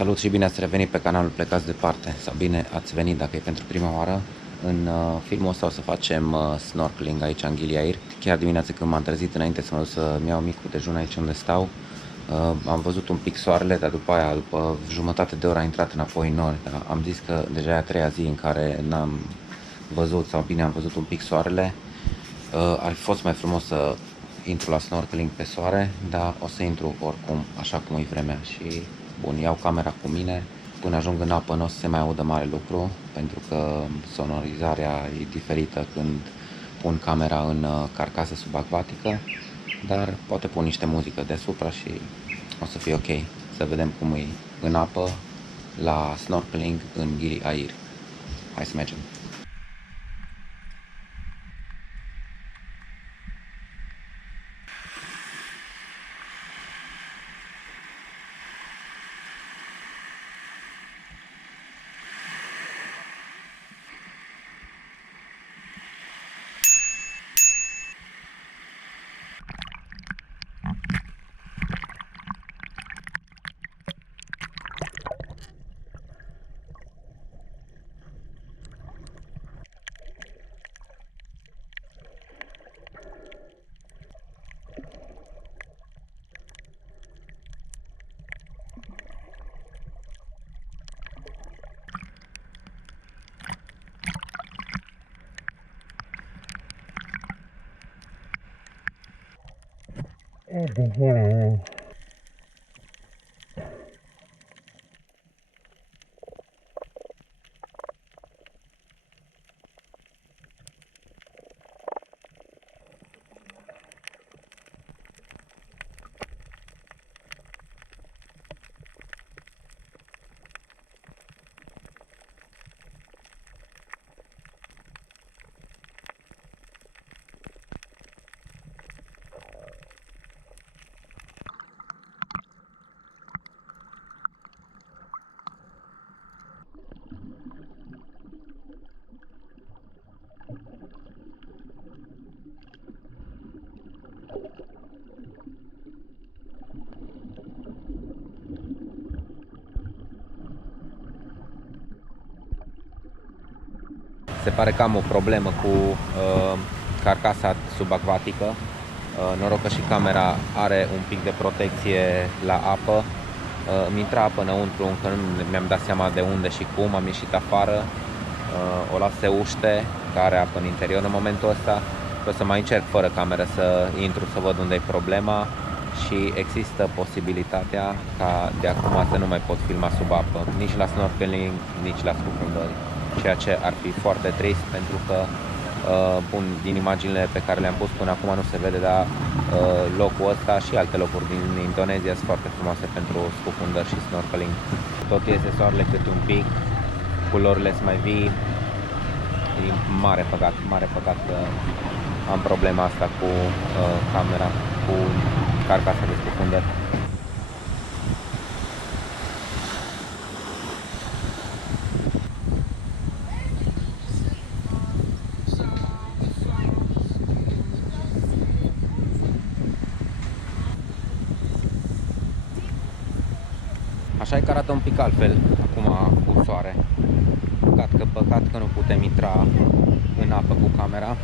Salut și bine ați revenit pe canalul Plecați Departe, sau bine ați venit dacă e pentru prima oară. În filmul ăsta o să facem snorkeling aici în Gili Air. Chiar dimineața când m-am trezit, înainte să mă duc să-mi iau micul dejun aici unde stau, am văzut un pic soarele, dar după aia, după jumătate de oră a intrat înapoi în nori. Am zis că deja e a treia zi în care n-am văzut, sau bine am văzut un pic soarele. Ar fi fost mai frumos să intru la snorkeling pe soare, dar o să intru oricum așa cum e vremea și bun, iau camera cu mine. Până ajung în apă nu o să se mai audă mare lucru, pentru că sonorizarea e diferită când pun camera în carcasă subacvatică, dar poate pun niște muzică deasupra și o să fie ok. Să vedem cum e în apă la snorkeling în Gili Air. Hai să mergem! Se pare că am o problemă cu carcasa subacvatică. Noroc că și camera are un pic de protecție la apă. Îmi intra apă înăuntru, încă nu mi-am dat seama de unde și cum. Am ieșit afară, o las se uște, care are apă în interior în momentul ăsta. O să mai încerc fără cameră să intru să văd unde e problema și există posibilitatea ca de acum să nu mai pot filma sub apă, nici la snorkeling, nici la scufundări. Ceea ce ar fi foarte trist, pentru că bun, din imaginile pe care le-am pus până acum nu se vede, dar locul ăsta și alte locuri din Indonezia sunt foarte frumoase pentru scufundări și snorkeling. Tot iese soarele câte un pic, culorile sunt mai vii. E mare păcat că am problema asta cu camera, cu carcasa de scufundări. Așa e că arată un pic altfel acum cu soare. Păcat că nu putem intra în apă cu camera.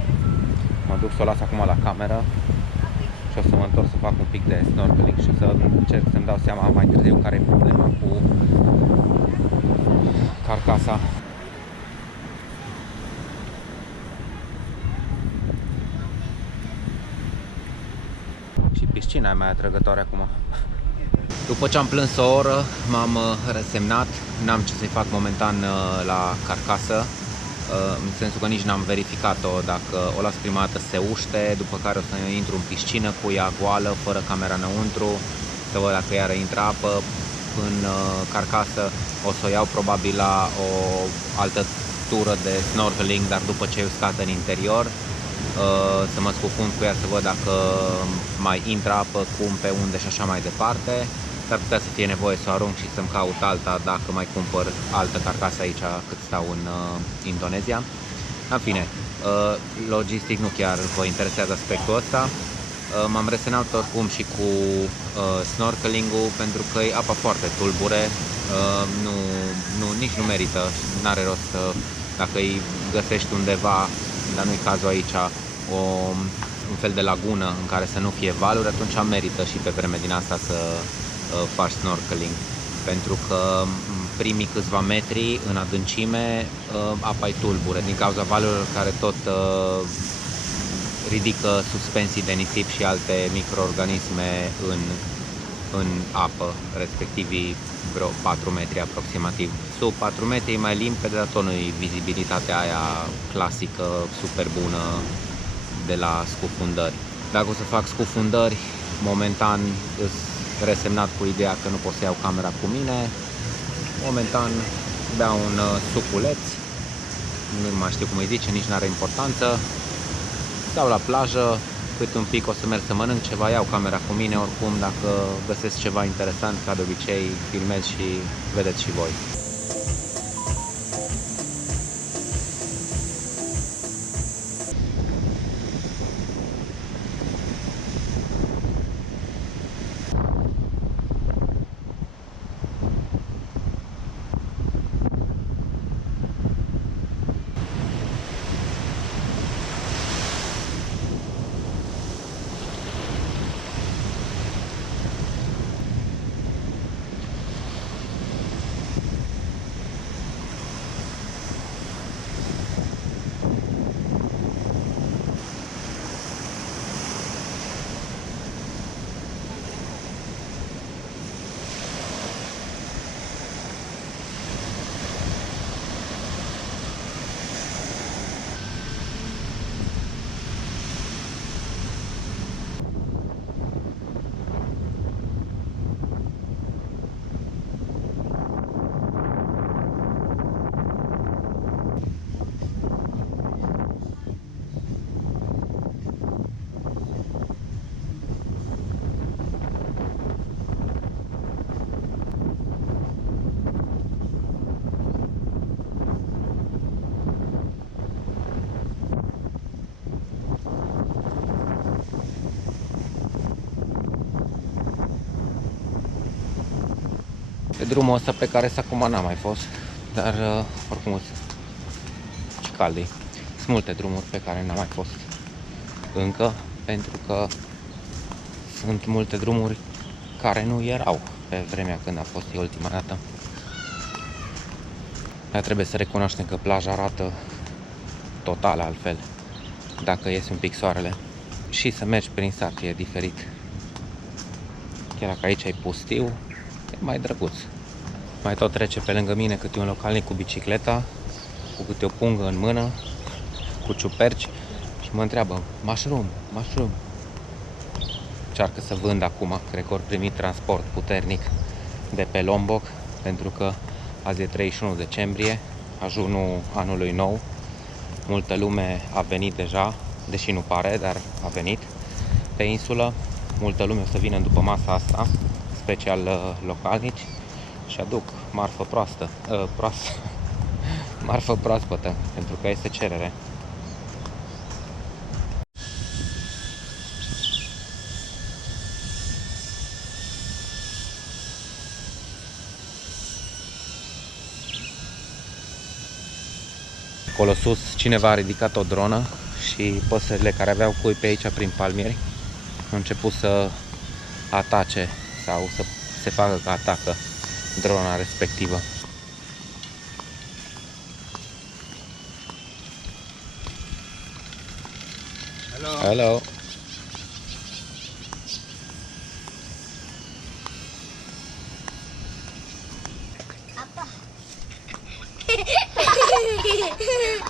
Mă duc să o las acum la cameră și o să mă întorc să fac un pic de snorkeling și o să încerc să-mi dau seama mai târziu care e problema cu carcasa. Și piscina e mai atrăgătoare acum. După ce am plâns o oră, m-am resemnat, n-am ce să-i fac momentan la carcasă, în sensul că nici n-am verificat-o, dacă o las prima dată se uște, după care o să intru în piscină cu ea goală, fără camera înăuntru, să văd dacă iară intră apă în carcasă, o să o iau probabil la o altă tură de snorkeling, dar după ce e uscată în interior, să mă scufund cu ea să văd dacă mai intră apă, cum, pe unde și așa mai departe. S-ar putea să fie nevoie să o arunc și să-mi caut alta dacă mai cumpăr altă carcasă aici cât stau în Indonezia. În fine, logistic nu chiar vă interesează aspectul ăsta. M-am resemnat oricum și cu snorkeling-ul, pentru că e apa foarte tulbure, nici nu merită, nu are rost să, dacă îi găsești undeva, dar nu-i cazul aici, un fel de lagună în care să nu fie valuri, atunci merită și pe vreme din asta să faci snorkeling. Pentru că primii câțiva metri în adâncime apa-i tulbure din cauza valurilor care tot ridică suspensii de nisip și alte microorganisme în apă, respectiv vreo 4 metri aproximativ. Sub 4 metri e mai limpede, dar tot nu-i vizibilitatea aia clasică, super bună de la scufundări. Dacă o să fac scufundări, momentan sunt resemnat cu ideea că nu pot să iau camera cu mine. Momentan beau un suculeț, nu mai știu cum îi zice, nici nu are importanță. Stau la plajă, câte un pic o să merg să mănânc ceva, iau camera cu mine, oricum dacă găsesc ceva interesant, ca de obicei, filmez și vedeți și voi. Pe drumul ăsta pe care acum n-am mai fost, dar oricum și cald. Sunt multe drumuri pe care n-am mai fost încă, pentru că sunt multe drumuri care nu erau pe vremea când a fost ultima dată. Dar trebuie să recunoaștem că plaja arată total altfel dacă iese un pic soarele. Și să mergi prin sat e diferit. Chiar dacă aici ai pustiu, e mai drăguț. Mai tot trece pe lângă mine câte un localnic cu bicicleta, cu câte o pungă în mână, cu ciuperci și mă întreabă, mushroom, mushroom. Încearcă să vând acum, cred că ori primit transport puternic de pe Lombok, pentru că azi e 31 decembrie, ajunul anului nou. Multă lume a venit deja, deși nu pare, dar a venit pe insulă. Multă lume o să vină după masa asta, special localnici, și aduc marfă proastă, marfă proaspătă, pentru că este cerere. Acolo sus cineva a ridicat o dronă și păsările care aveau cui pe aici prin palmieri au început să atace sau să se facă că atacă drona respectivă. Hello. Hello.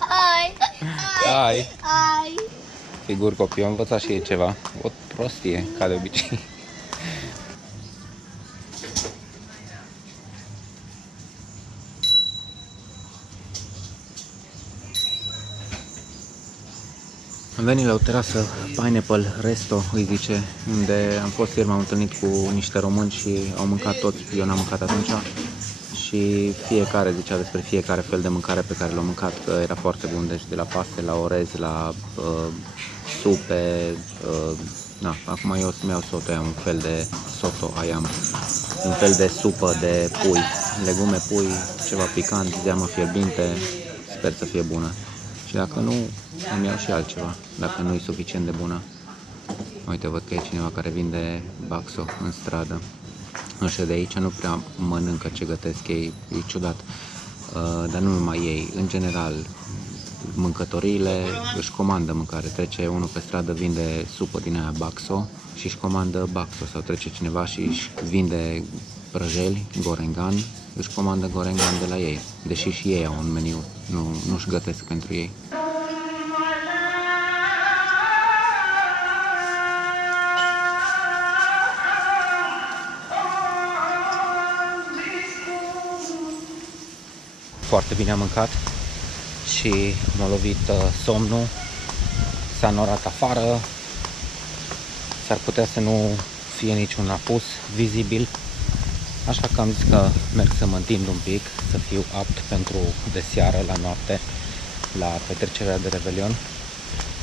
Hai. Hai. Hai. Sigur, copiii au învățat și ei ceva. O prostie, ca de obicei. Am venit la o terasă Pineapple Resto, îi zice, unde am fost ieri, m-am întâlnit cu niște români și au mâncat toți, eu n-am mâncat atunci. Și fiecare zicea despre fiecare fel de mâncare pe care l-au mâncat, că era foarte bun, deci de la paste, la orez, la supe, acum eu o să-mi iau soto, am un fel de soto, un fel de supă de pui. legume, pui, ceva picant, zeamă fierbinte, sper să fie bună. Și dacă nu, îmi iau și altceva, dacă nu e suficient de bună. Uite, văd că e cineva care vinde baxo în stradă. Ăștia de aici nu prea mănâncă ce gătesc ei, e ciudat. Dar nu numai ei, în general, mâncătoriile își comandă mâncare. Trece unul pe stradă, vinde supă din aia baxo și își comandă baxo. Sau trece cineva și își vinde prăjeli, gorengan, își comandă gorengan de la ei. Deși și ei au un meniu, nu-și gătesc pentru ei. Foarte bine am mâncat și m-a lovit somnul, s-a norat afară, s-ar putea să nu fie niciun apus vizibil, așa că am zis că merg să mă întind un pic, să fiu apt pentru de seară la noapte, la petrecerea de Revelion,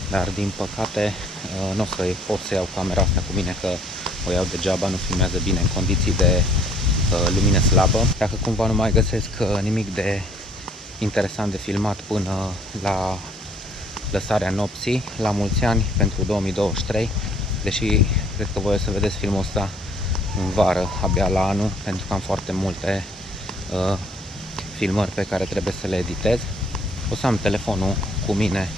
dar din păcate nu o să pot să iau camera asta cu mine, că o iau degeaba, nu filmează bine în condiții de lumină slabă. Dacă cumva nu mai găsesc nimic de interesant de filmat până la lăsarea nopții, la mulți ani pentru 2023, deși cred că voi o să vedeți filmul ăsta în vară, abia la anul, pentru că am foarte multe filmări pe care trebuie să le editez. O să am telefonul cu mine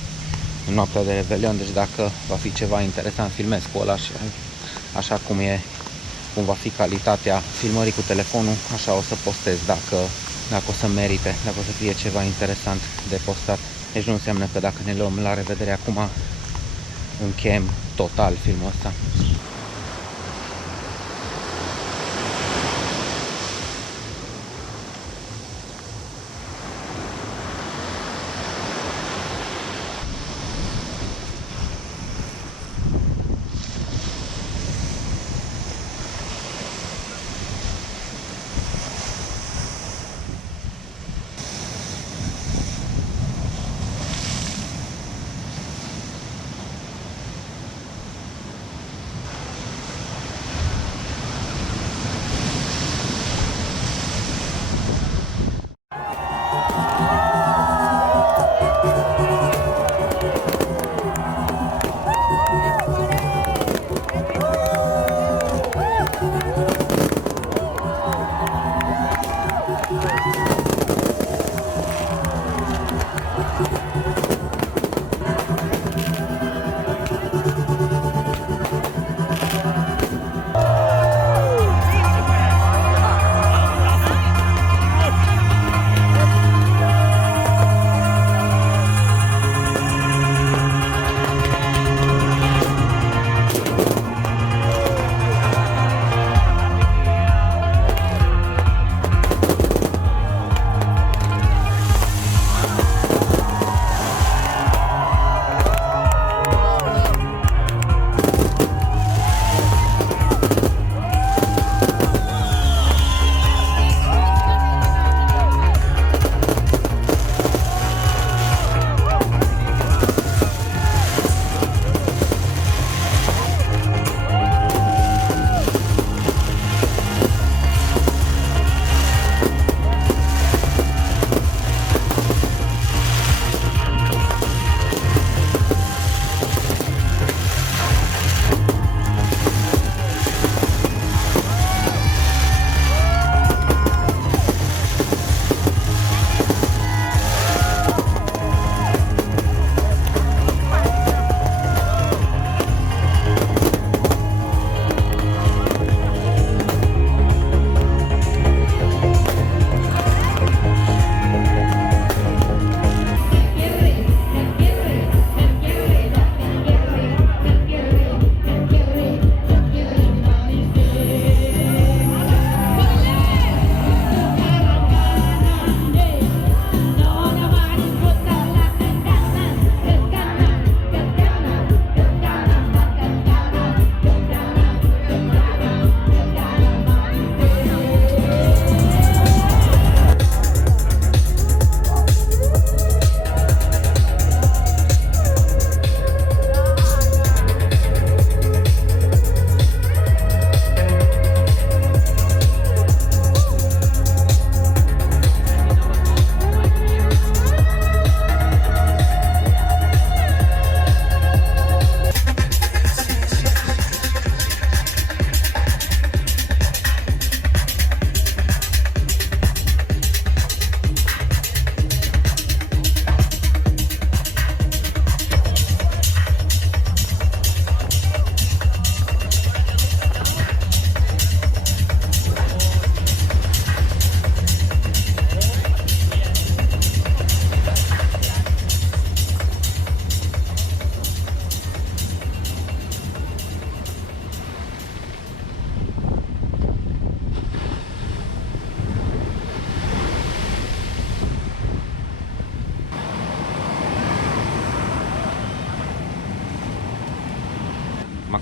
în noaptea de Revelion, deci dacă va fi ceva interesant, filmez cu ăla și așa cum va fi calitatea filmării cu telefonul, așa o să postez dacă o să merite, dacă o să fie ceva interesant de postat. Deci nu înseamnă că dacă ne luăm la revedere acum, încheiem total filmul ăsta.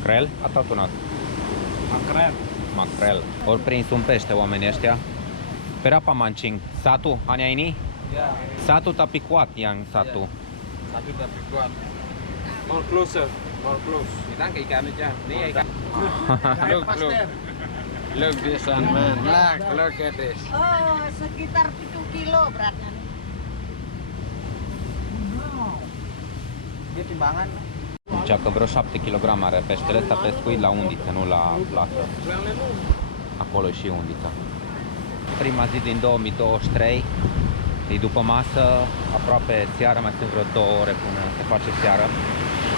Macrel? Atatunat. Macrel. Macrel. Ori prins un pește oamenii ăștia. Perapa mancing. Satu, aniaini? Yeah. Satu tapicuat yang satu. Satu tapi kuat. More closer. More close. Kita kayak ikan aja. Nih ikan. Look. Look this one man. Look at this. Oh, sekitar 7 kilo beratnya. Dia timbangan. Zicea că vreo 7 kg are peștele ăsta pescuit la undiță, nu la plasă. Acolo e și undița. Prima zi din 2023, e după masă, aproape seara, mai sunt vreo 2 ore până se face seară.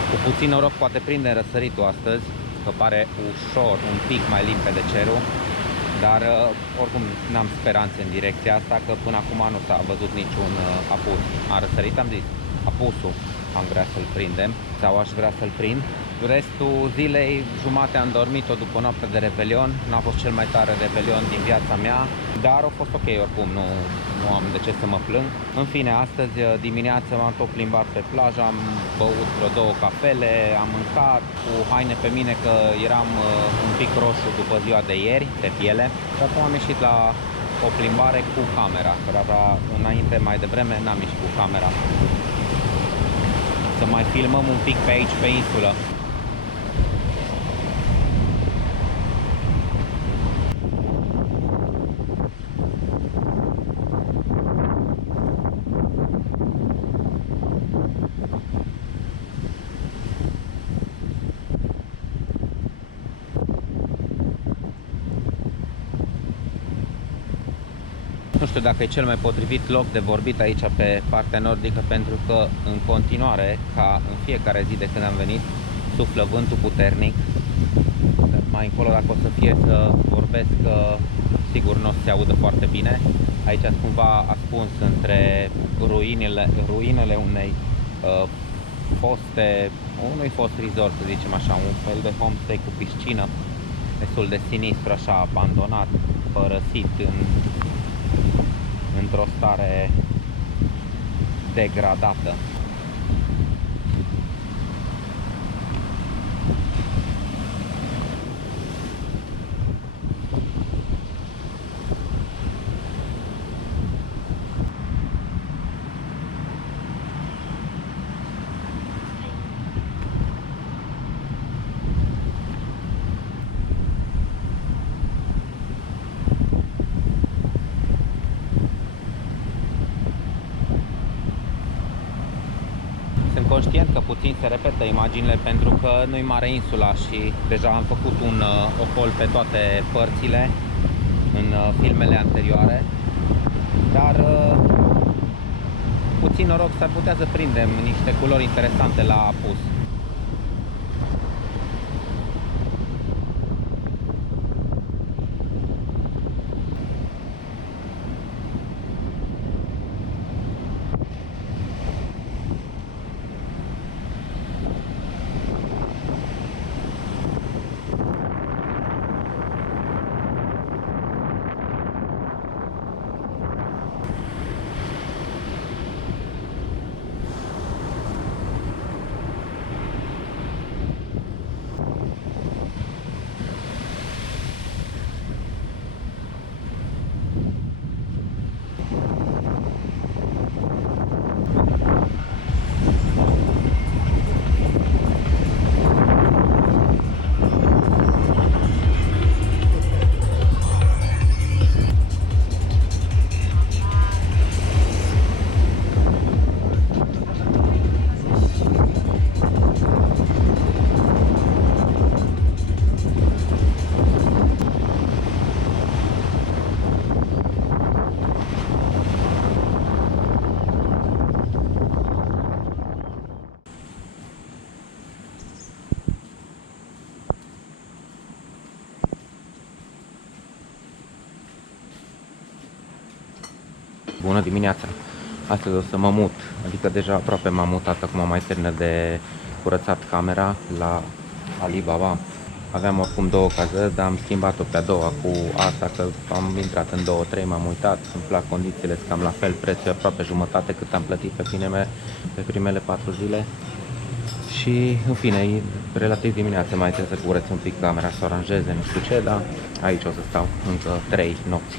Cu puțin noroc poate prinde răsăritul astăzi, că pare ușor, un pic mai limpede cerul, dar oricum n-am speranțe în direcția asta, că până acum nu s-a văzut niciun apus. A răsărit, am zis, apusul am vrea să-l prindem sau aș vrea să-l prind. Restul zilei, jumate am dormit-o după noaptea de Revelion. N-a fost cel mai tare Revelion din viața mea, dar a fost ok oricum, nu am de ce să mă plâng. În fine, astăzi dimineața m-am tot plimbat pe plajă, am băut vreo 2 cafele, am mâncat cu haine pe mine că eram un pic roșu după ziua de ieri, pe piele. Și acum am ieșit la o plimbare cu camera, dar înainte, mai devreme, n-am ieșit cu camera. Să mai filmăm un pic pe aici, pe insulă. Nu știu dacă e cel mai potrivit loc de vorbit aici pe partea nordică, pentru că în continuare, ca în fiecare zi de când am venit, suflă vântul puternic. Mai încolo, dacă o să fie să vorbesc, sigur nu o să se audă foarte bine. Aici sunt cumva ascuns între ruinele unui fost resort, să zicem așa, un fel de homestay cu piscină, destul de sinistru, așa, abandonat, părăsit într-o stare degradată. Conștient că puțin se repetă imaginile pentru că nu-i mare insula și deja am făcut un ocol pe toate părțile în filmele anterioare, dar puțin noroc s-ar putea să prindem niște culori interesante la apus. Bună dimineața! Astăzi o să mă mut, adică deja aproape m-am mutat, acum mai termină de curățat camera la Alibaba. Aveam oricum 2 cazări, dar am schimbat-o pe a doua cu asta, că am intrat în 2-3, m-am uitat, îmi plac condițiile, cam la fel, prețul aproape jumătate cât am plătit pe primele 4 zile. Și în fine, e relativ dimineață, mai trebuie să curăț un pic camera, să o aranjeze, nu știu ce, dar aici o să stau încă 3 nopți.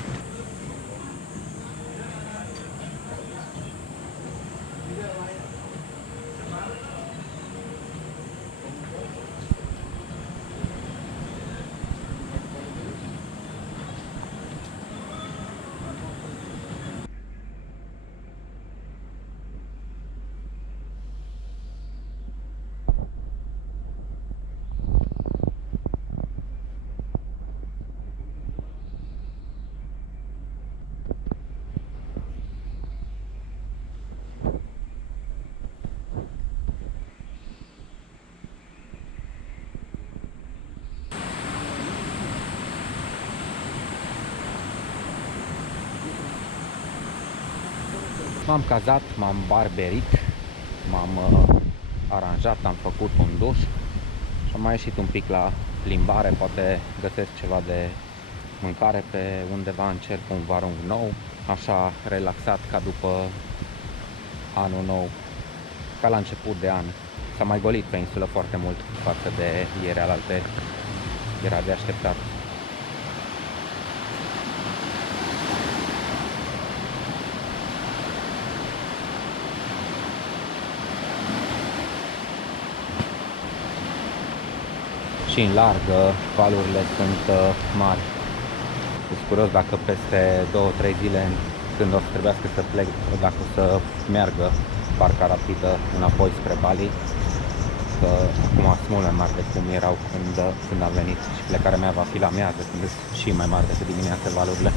M-am cazat, m-am barberit, m-am aranjat, am făcut un duș și am mai ieșit un pic la plimbare, poate găsesc ceva de mâncare pe undeva, încerc un varung nou, așa relaxat ca după anul nou, ca la început de an. S-a mai golit pe insulă foarte mult față de ieri alalte, era de așteptat. Și în largă, valurile sunt mari. Sunt curios dacă peste 2-3 zile, când o să trebuiască să plec, dacă o să meargă barca rapidă înapoi spre Bali, că acum sunt mult mai mari decât cum erau când am venit și plecarea mea va fi la miază, când sunt și mai mari decât dimineața valurile.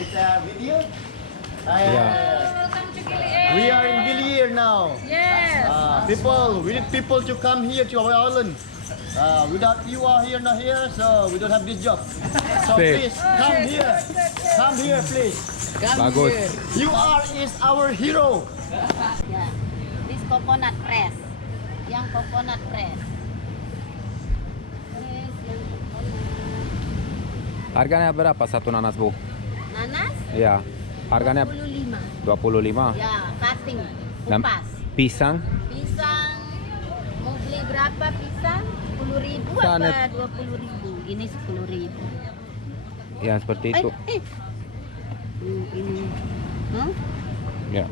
It's a video? Yeah. Welcome to Gili Air. We are in Gili Air now. Yes. People, we need people to come here to our island. Without you are here, not here, so we don't have this job. So Safe. please come here. Come here, please. Bagus. You are is our hero. Yeah. This coconut press. Yang coconut press. Harganya berapa satu nanas, Bu? Nanas Ya. Harganya 25. 25. Ya, cutting. Dan Kupas. pisang Pisang mau beli berapa pisang? 10.000 Sana- apa 20.000? Ini 10.000. yang seperti itu. Ini. Hmm? Ya.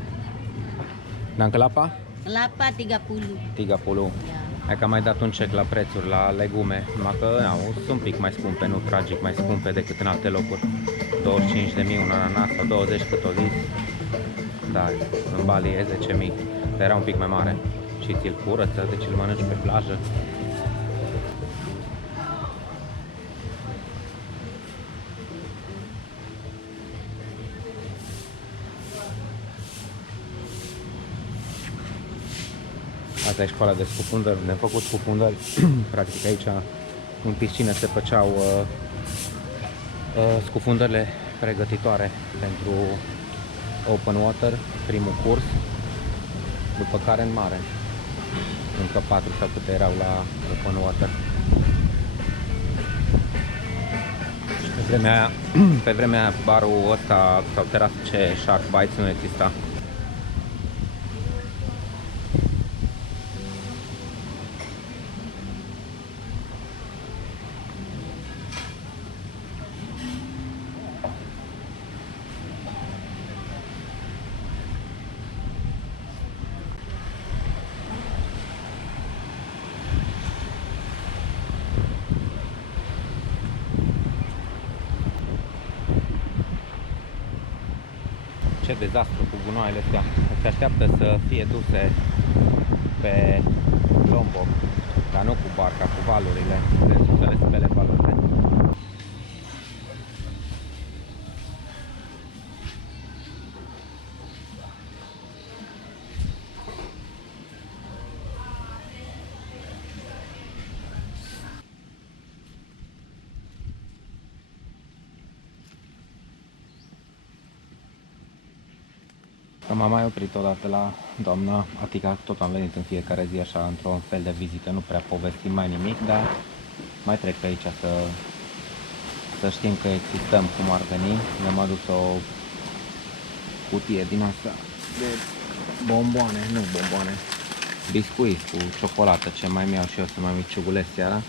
Dan kelapa Kelapa 30. 30. Ya. Hai că am mai dat un check la prețuri la legume, numai că sunt un pic mai scumpe, nu tragic mai scumpe decât în alte locuri. 25.000 un ananas sau 20 cât o zi. Da, în Bali e 10.000, dar era un pic mai mare. Și ți-l curăță, deci îl mănânci pe plajă. Asta e școala de scufundări, ne-am făcut scufundări. Practic aici în piscină se făceau scufundările pregătitoare pentru open water, primul curs, după care în mare. Încă 4 sau câte erau la open water. Și pe vremea aia barul ăsta sau terasă ce Shark Bites nu exista. ce dezastru cu gunoaiele astea. Se așteaptă să fie duse pe Lombok, dar nu cu barca, cu valurile. Trebuie să le spele valurile. M-am mai oprit odată la doamna Atica, tot am venit în fiecare zi așa într-un fel de vizită, nu prea povestim mai nimic, dar mai trec pe aici să știm că existăm cum ar veni. Ne-am adus o cutie din asta de bomboane, nu bomboane, biscuiți cu ciocolată, ce mai mi-au și eu să mai mic ciugulesc seara.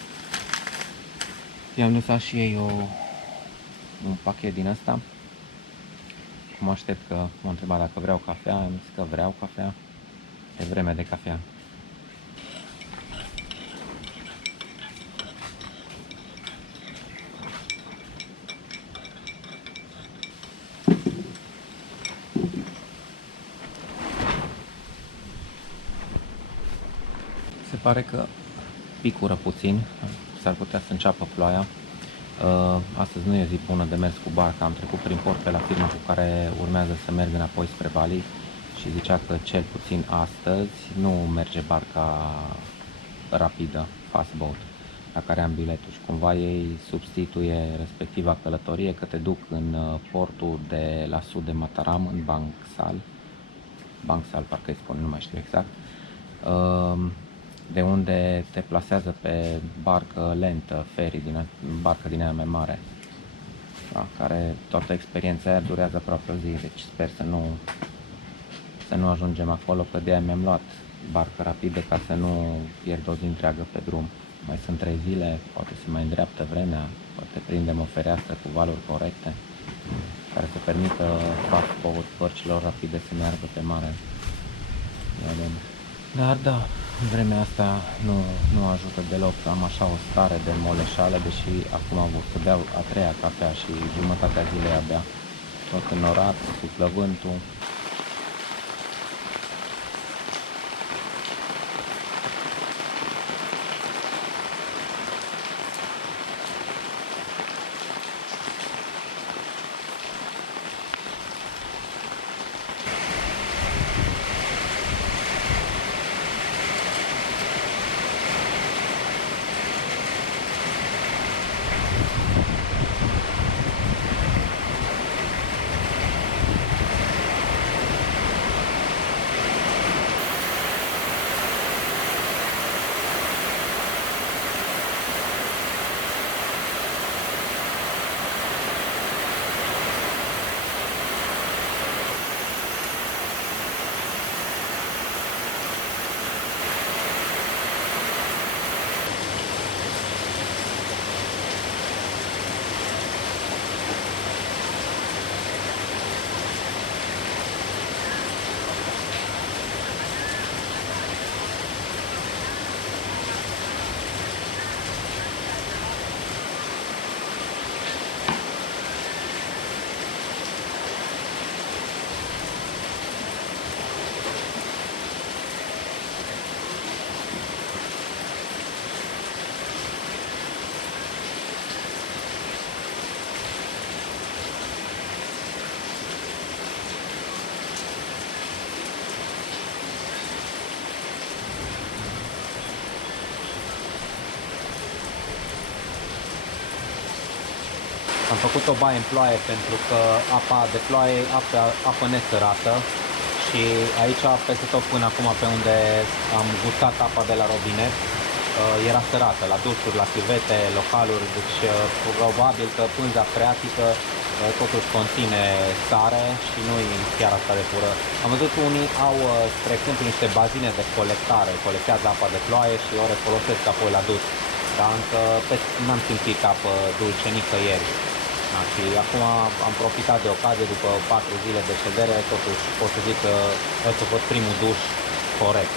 I-am lăsat și ei un pachet din ăsta. Mă aștept că m-a întrebat dacă vreau cafea, am zis că vreau cafea, e vreme de cafea. Se pare că picură puțin, s-ar putea să înceapă ploaia. Astăzi nu e zi bună de mers cu barca, am trecut prin port pe la firma cu care urmează să merg înapoi spre Bali și zicea că cel puțin astăzi nu merge barca rapidă, fast boat, la care am biletul și cumva ei substituie respectiva călătorie că te duc în portul de la sud de Mataram, în Bangsal, parcă îi spun, nu mai știu exact, de unde te plasează pe barcă lentă, ferry, barcă din aia mai mare, da, care toată experiența aia durează aproape o zi, deci sper să nu ajungem acolo, că de aia mi-am luat barcă rapidă ca să nu pierd o zi întreagă pe drum. Mai sunt 3 zile, poate se mai îndreaptă vremea, poate prindem o fereastră cu valuri corecte care să permită bărcilor rapide să meargă pe mare. Dar da, vremea asta nu ajută deloc, am așa o stare de moleșală, deși acum am vrut să beau a 3-a cafea și jumătatea zilei abia, tot înorat, suflă vântul. Am făcut o baie în ploaie pentru că apa de ploaie e apă nesărată și aici, peste tot până acum pe unde am gustat apa de la robinet, era sărată, la dușuri, la chivete, localuri, deci probabil că pânza freatică totuși conține sare și nu e chiar așa de pură. Am văzut unii au, spre exemplu, niște bazine de colectare, colectează apa de ploaie și o refolosesc apoi la duș, dar încă n-am simțit apă dulce nicăieri. Da, și acum am profitat de ocazie, după 4 zile de ședere, totuși pot să zic că ăsta a fost primul duș corect.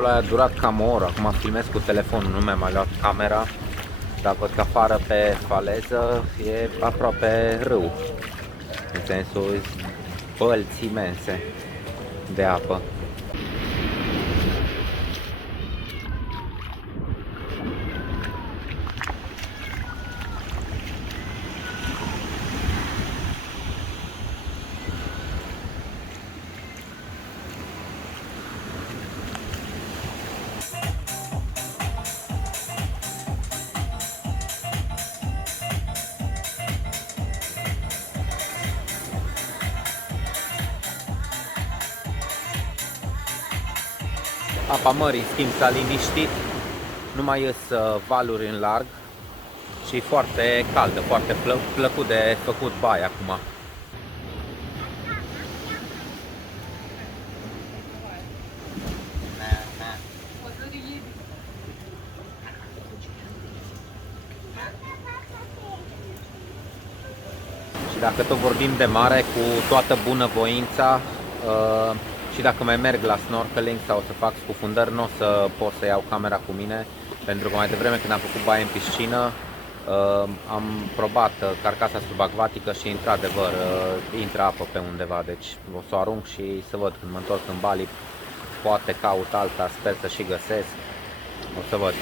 Ploaia a durat cam o oră, acum filmez cu telefonul, nu mi-am mai luat camera, dar văd că afară pe faleză e aproape râu, în sensul bălți imense de apă. Apa mării, în schimb, s-a liniștit, nu mai ies valuri în larg și e foarte caldă, foarte plăcut de făcut baie acum. Și dacă tot vorbim de mare, cu toată bunăvoința, și dacă mai merg la snorkeling sau să fac scufundări, nu o să pot să iau camera cu mine, pentru că mai devreme când am făcut baie în piscină, am probat carcasa subacvatică și într-adevăr intră apă pe undeva, deci o să o arunc și să văd când mă întorc în Bali, poate caut alta, sper să și găsesc, o să văd.